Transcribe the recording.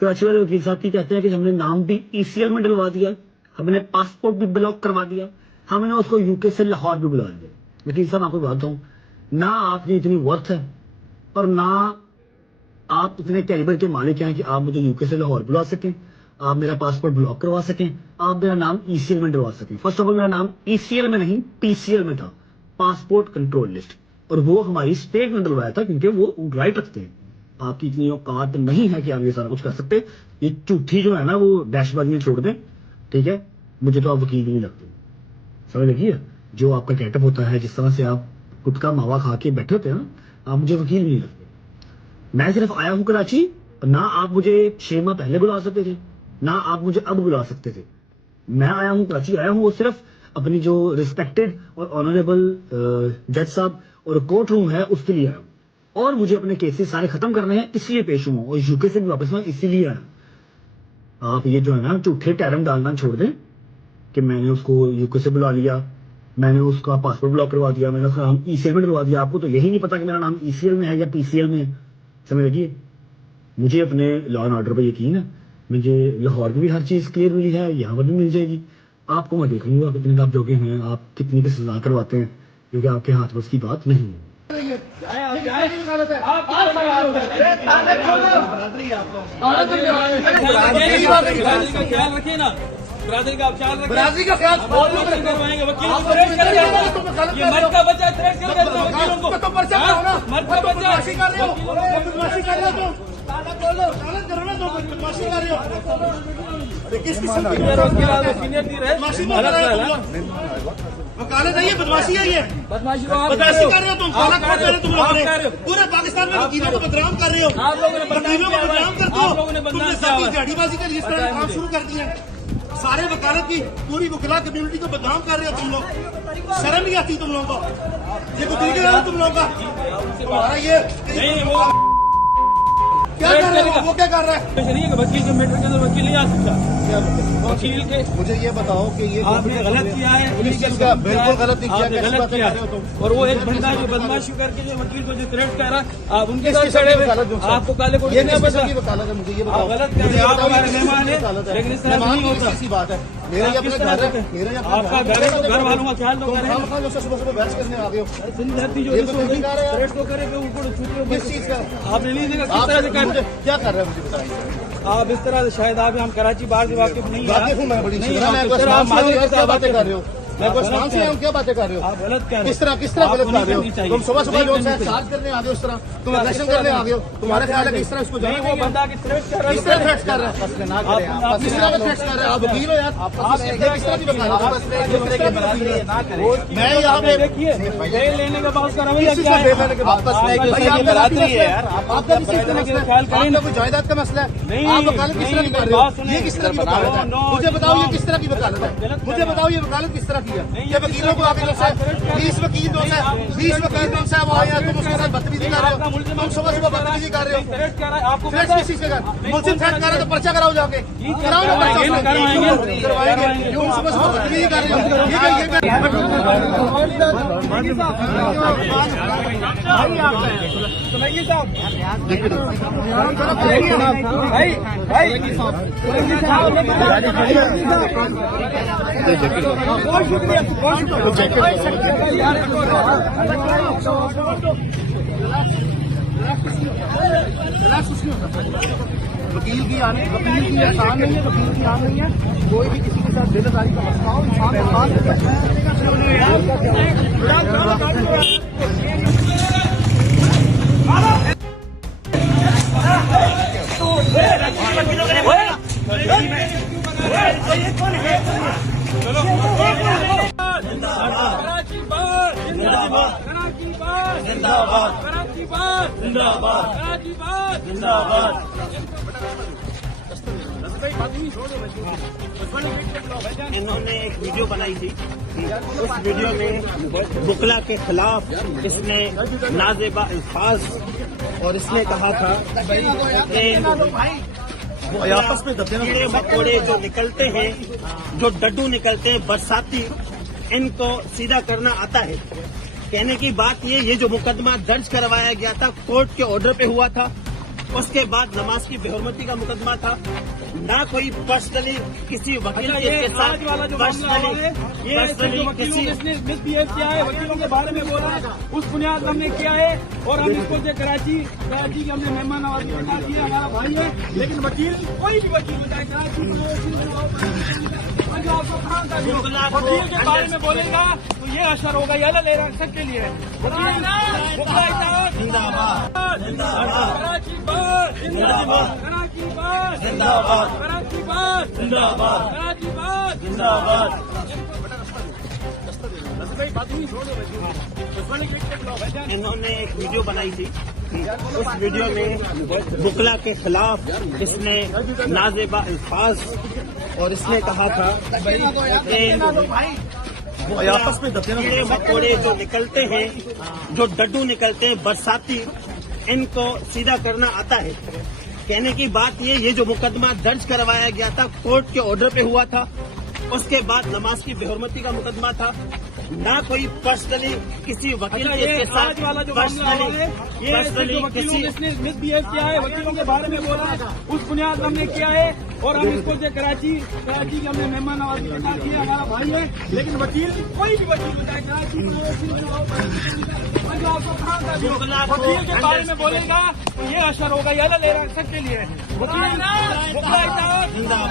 कराची वाले वकील साहब की कहते हैं कि हमने नाम भी ECL में डलवा दिया, हमने पासपोर्ट भी ब्लॉक करवा दिया, हमने उसको यूके से लाहौर भी बुला दिया। वकील साहब आपको बताता हूँ, ना आपकी इतनी वर्थ है और ना आप इतने कैलिबर के मालिक हैं कि आप मुझे यूके से लाहौर बुला सकें, आप मेरा पासपोर्ट ब्लॉक करवा सकें, आप मेरा नाम ECL में डलवा सकें। फर्स्ट ऑफ ऑल मेरा नाम ECL में नहीं PCL में था, पासपोर्ट कंट्रोल लिस्ट, और वो हमारी स्टेट में डलवाया था क्योंकि वो राइट रखते हैं। आपकी इतनी औकात नहीं है कि आप ये सारा कुछ कर सकते। ये झूठी जो है ना वो डैशबाजी में छोड़ दें, ठीक है। मुझे तो आप वकील नहीं लगते, समझ लगी? जो आपका गेटअप होता है, जिस तरह से आप खुद का मावा खा के बैठे होते हैं ना, आप मुझे वकील नहीं लगते। मैं सिर्फ आया हूँ कराची, ना आप मुझे 6 माह पहले बुला सकते थे, ना आप मुझे अब बुला सकते थे। मैं आया हूँ कराची आया हूँ वो सिर्फ अपनी जो रिस्पेक्टेड और ऑनरेबल जज साहब और कोर्ट रूम है उसके लिए आया हूँ, और मुझे अपने केसेस सारे खत्म करने हैं, इसलिए पेश हुआ, और यूके से भी वापस हुआ इसीलिए आया। आप ये जो है ना झूठे टैरम डालना छोड़ दें कि मैंने उसको यूके से बुला लिया, मैंने उसका पासपोर्ट ब्लॉक करवा दिया, मैंने उसका नाम ECL में डलवा दिया। आपको तो यही नहीं पता कि मेरा नाम ECL में है या PCL में है, समझ लगी? मुझे अपने लॉ एंड ऑर्डर पर यकीन है, मुझे लाहौर में भी हर चीज़ क्लियर मिली है, यहाँ पर भी मिल जाएगी। आपको मैं देख लूँगा कितने आप जोगे हैं, आप कितनी की सजा करवाते हैं, क्योंकि आपके हाथ बस की बात नहीं है। बरादरी का ख्याल रखें, बरादरी का ख्याल करवाएंगे। वकील ये मर्द का बच्चा थ्रेट क्यों करते हो वकीलों को? तो पर्चा करो ना, मर्द का बच्चा बदमाशी कर रहे हो, बदमाशी कर रहे हो, ताला करो ना, तो बदमाशी कर रहे हो। किस किस्म की सीनियर दी रहे वकालत है, ये बदमाशी है, ये बदमाशी कर रहे हो तुम, काला कोट पहने तुम लोगों ने, पूरे पाकिस्तान में वकीलों को बदनाम कर रहे हो, आप लोगों ने वकीलों को बदनाम करते हो, तुमने साथी झाड़ीबाजी के जिस तरह काम शुरू कर दिया, सारे वकालत की पूरी वकीला कम्युनिटी को बदनाम कर रहे हो तुम लोग। शर्म नहीं आती तुम लोगों को? ये कोई तरीका है तुम लोगों का? तुम्हारा ये क्या कर रहे हो? वो क्या कर रहा है? वकील के मैटर के अंदर वकील नहीं आ सकता। वकील के मुझे ये बताओ कि ये आपने गलत किया है, बिल्कुल गलत नहीं किया, गलत किया है। और वो एक बंदा जो बदमाशी करके जो वकील को जो थ्रेट कर रहा है, आप उनके साथ खड़े हुए, आपको काले कोट नहीं पता, मुझे ये बताओ गलत कर रहे हैं। आप हमारे मेहमान है, लेकिन इस तरह नहीं होता। ऐसी बात है, मेरा ये अपना घर है, मेरा आपका घर है, घर वालों का ख्याल तो करें। सुबह सुबह बहस करने आ गए हो, थ्रेट तो करें, किस चीज का आपने नहीं देखा, किस तरह से क्या कर रहे हैं मुझे बताइए। आप इस तरह से शायद आप हम कराची बाहर से वाकिफ नहीं है, मैं बड़ी क्या बातें कर रहे हो? मैं कुछ नाम से क्या बातें कर रहे हो? आप गलत कर रहे हो। किस तरह गलत कर रहे हो? तुम सुबह सुबह लोग चार्ज करने आ गए, उस तरह तुम इलेक्शन करने आ गए हो, तुम्हारा ख्याल है कि इस तरह इसको जाए, वो बंदा की थ्रेट कर रहा है, किस तरह थ्रेट कर रहा है? किस तरह का थ्रेट कर रहा है? आप वकील हो यार, आप किस तरह की बता रहे हो? मैं यहाँ पे देखिए बेल लेने के बाद आपका कोई जायदाद का मसला है, आप वकालत किस तरह की कर रहे हो? ये किस तरह की वकालत है? मुझे बताओ ये किस तरह की वकालत है? मुझे बताओ ये वकालत किस तरह की है? ये वकीलों को आप 20 वकील दोस्त है, 20 वकील दोस्त है, वो आया तुम उसके साथ बदतमीजी कर रहे हो, तुम सुबह सुबह बदतमीजी कर रहे हो। थ्रेट किस चीज का? मुझसे थ्रेट कर रहे हो तो पर्चा कराओ, जाके कराओ ना पर्चा, करवाएंगे। तुम सुबह सुबह बदतमीजी कर रहे हो, वकील की आसान नहीं है, वकील की आसान नहीं है। कोई भी किसी के साथ बेदरकारी का मसला हो, कराची बार जिंदाबाद, कराची बार जिंदाबाद, कराची बार जिंदाबाद, कराची बार जिंदाबाद। इन्होंने एक वीडियो बनाई थी, उस वीडियो में बुकला के खिलाफ इसने नाज़ेबा अल्फाज और इसने कहा था आपस में कीड़े मकोड़े जो निकलते हैं, जो डड्डू निकलते हैं बरसाती, इनको सीधा करना आता है। कहने की बात ये जो मुकदमा दर्ज करवाया गया था कोर्ट के ऑर्डर पे हुआ था, उसके बाद नमाज की बेहुरमती का मुकदमा था। ना कोई पर्सनली किसी वकील अच्छा, ये के साथ आज वाला जो मामला हुआ है, ये जो वकीलों ने मिसबिहेव किया है, वकीलों के बारे में बोला है, उस बुनियाद पर हमने किया है। और हम इसको से कराची की हमने मेहमान नवाजी बता दी, हमारा भाई है। लेकिन वकील कोई भी वकील बताए कराची वकील के बारे में बोलेगा तो ये असर होगा, ये अलग ले रहा सबके लिए है। जिंदाबाद जिंदाबाद कराची बात जिंदाबाद, कराची बात जिंदाबाद, कराची बात जिंदाबाद, कराची बात जिंदाबाद। इन्होंने एक वीडियो बनाई थी, उस वीडियो में बुकला के खिलाफ इसने नाजेबा अल्फाज और इसने कहा था कि आपस में कीड़े मकोड़े जो निकलते हैं, जो डड्डू निकलते हैं बरसाती, इनको सीधा करना आता है। कहने की बात ये जो मुकदमा दर्ज करवाया गया था कोर्ट के ऑर्डर पे हुआ था। उसके बाद नमाज की बेहुरमती का मुकदमा था। ना कोई पर्सनली किसी वकील अच्छा, के ये साथ आज वाला जो मामला हुआ है, ये जो वकीलों ने मिसबिहेव किया है, वकीलों के बारे में बोला है, उस बुनियाद पर हमने किया है। और हम इसको से कराची की हमने मेहमान नवाजी बता दी, हमारा भाई है। लेकिन वकील कोई भी वकील बताए कराची वकील के बारे में बोलेगा तो ये असर होगा, ये अलग ले रहा सबके लिए है। वकील जिंदाबाद।